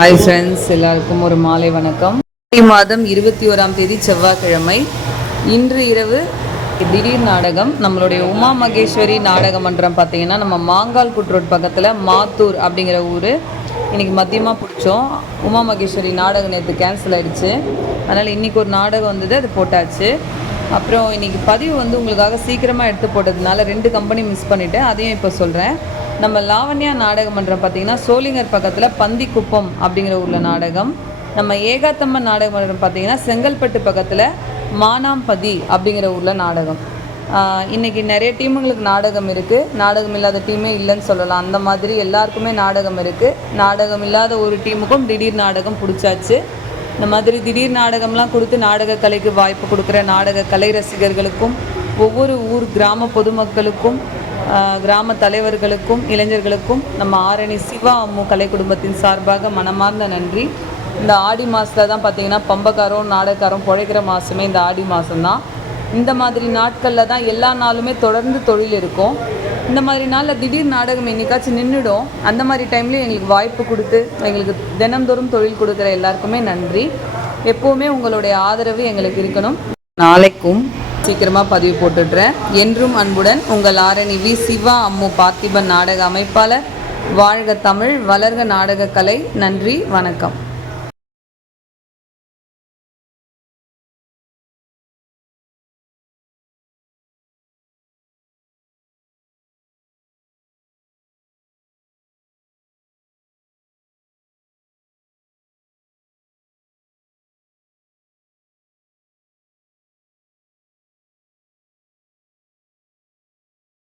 Hi friends, எல்லாருக்கும் ஒரு மாலை வணக்கம். மாதம் 21ஆம் தேதி செவ்வாய்க்கிழமை இன்று இரவு திடீர் நாடகம். நம்மளுடைய உமா மகேஸ்வரி நாடக மன்றம் பார்த்தீங்கன்னா நம்ம மாங்கால் குட்ரோட் பக்கத்தில் மாத்தூர் அப்படிங்கிற ஊர். இன்றைக்கி மதியமாக பிடிச்சோம். உமா மகேஸ்வரி நாடகம் நேற்று கேன்சல் ஆகிடுச்சு. அதனால் இன்றைக்கி ஒரு நாடகம் வந்தது, அது போட்டாச்சு. அப்புறம் இன்றைக்கி பதிவு உங்களுக்காக சீக்கிரமாக எடுத்து போட்டதுனால 2 கம்பெனி மிஸ் பண்ணிவிட்டேன். அதையும் இப்போ சொல்கிறேன். நம்ம லாவண்யா நாடக மன்றம் பார்த்திங்கன்னா சோளிங்கர் பக்கத்தில் பந்திக்குப்பம் அப்படிங்கிற ஊரில் நாடகம். நம்ம ஏகாத்தம்மன் நாடக மன்றம் பார்த்திங்கன்னா செங்கல்பட்டு பக்கத்தில் மானாம்பதி அப்படிங்கிற ஊரில் நாடகம். இன்றைக்கி நிறைய டீமுங்களுக்கு நாடகம் இருக்குது. நாடகம் இல்லாத டீமே இல்லைன்னு சொல்லலாம். அந்த மாதிரி எல்லாருக்குமே நாடகம் இருக்குது. நாடகம் இல்லாத ஒரு டீமுக்கும் திடீர் நாடகம் பிடிச்சாச்சு. இந்த மாதிரி திடீர் நாடகம்லாம் கொடுத்து நாடக கலைக்கு வாய்ப்பு கொடுக்குற நாடக கலை ரசிகர்களுக்கும் ஒவ்வொரு ஊர் கிராம பொதுமக்களுக்கும் கிராம தலைவர்களுக்கும் இளைஞர்களுக்கும் நம்ம ஆரணி சிவா அம்மு கலை குடும்பத்தின் சார்பாக மனமார்ந்த நன்றி. இந்த ஆடி மாதத்தில் தான் பார்த்திங்கன்னா பம்பக்காரம் நாடகக்காரம் பிழைக்கிற மாதமே இந்த ஆடி மாதம்தான். இந்த மாதிரி நாட்களில் தான் எல்லா நாளுமே தொடர்ந்து தொழில் இருக்கும். இந்த மாதிரி நாளில் திடீர் நாடகம் என்னைக்காச்சும் நின்றுடும். அந்த மாதிரி டைம்லேயும் எங்களுக்கு வாய்ப்பு கொடுத்து எங்களுக்கு தினந்தோறும் தொழில் கொடுக்குற எல்லாருக்குமே நன்றி. எப்போவுமே உங்களுடைய ஆதரவு எங்களுக்கு இருக்கணும். நாளைக்கும் சீக்கிரமாக பதிவு போட்டுடுறேன். என்றும் அன்புடன் உங்கள் ஆரணி வி சிவா அம்மு பார்த்திபன் நாடக அமைப்பாளர். வாழ்க தமிழ், வளர்க நாடக கலை. நன்றி, வணக்கம்.